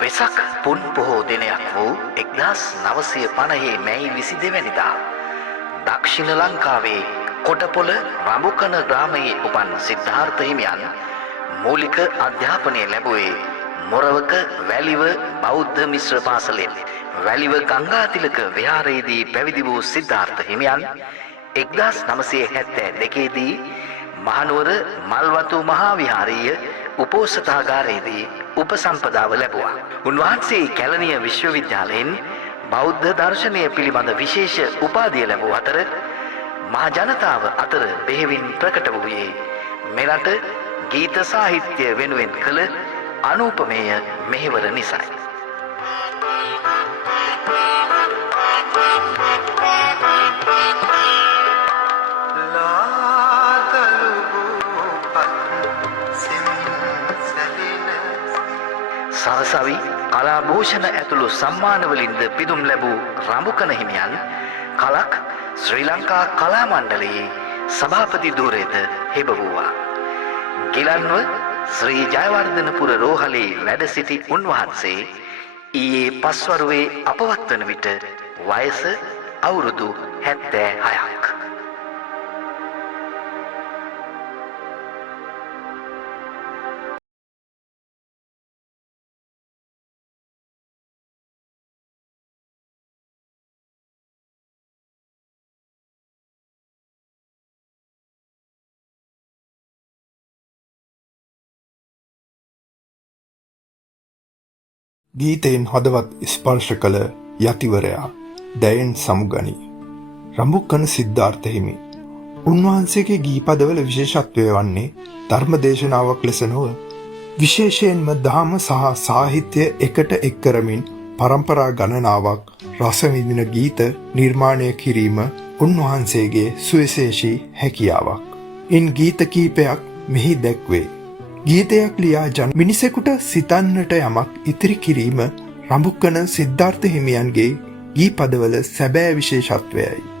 වෙසක් පුන් පොහෝ දිනයක් වූ 1950 මැයි 22 වැනිදා දක්ෂිණ ලංකාවේ කොටපොළ රඹුකන ග්‍රාමයේ උපන් සිද්ධාර්ථ හිමියන් මූලික අධ්‍යාපනය ලැබුවේ මොරවක වැලිව බෞද්ධ මිශ්‍ර පාසලෙන්. වැලිව ගංගාතිලක විහාරයේදී පැවිදි වූ සිද්ධාර්ථ හිමියන් 1972 දී මහනුවර මල්වතු මහා විහාරීය උපෝසථාගාරයේදී උපසම්පදාව ලැබුවා. උන්වහන්සේ කැලණිය විශ්වවිද්‍යාලයෙන් බෞද්ධ දර්ශනය පිළිබඳ විශේෂ උපාධිය ලැබූ අතර මහ ජනතාව අතර බෙහෙවින් ප්‍රකට වූයේ මෙරට ගීත සාහිත්‍ය වෙනුවෙන් කළ අනූපමේය මෙහෙවර නිසායි. සරසවි කලාභූෂණ ඇතුළු සම්මාන වලින්ද පිදුම් ලැබූ රඹුකන හිමියන් කලක් ශ්‍රී ලංකා කලා මණ්ඩලයේ සභාපති ධූරයද හෙබ වූවා. ගිලන්ව ශ්‍රී ජයවර්ධනපුර රෝහලේ වැඩ සිටි උන්වහන්සේ ඊයේ පස්වරුවේ අපවත් වන විට වයස අවුරුදු 76ක්. ගීතයෙන් හදවත් ස්පර්ශ කළ යතිවරයා දැයෙන් සමුගනි. රඹුකන සිද්ධාර්ථ හිමි. උන්වහන්සේගේ ගීපදවල විශේෂත්වය වන්නේ ධර්මදේශනාවක් ලෙස නොව විශේෂයෙන්ම දහම සහ සාහිත්‍ය එකට එක් කරමින් පරම්පරා ගණනාවක් රස විඳින ගීත නිර්මාණය කිරීම උන්වහන්සේගේ සුවිශේෂී හැකියාවක්. ඉන් ගීත කීපයක් මෙහි දැක්වේ. ගීතයක් ලියා මිනිසෙකුට සිතන්නට යමක් ඉතිරි කිරීම රඹුකන සිද්ධාර්ථ හිමියන්ගේ ගී පදවල සැබෑ විශේෂත්වයයි.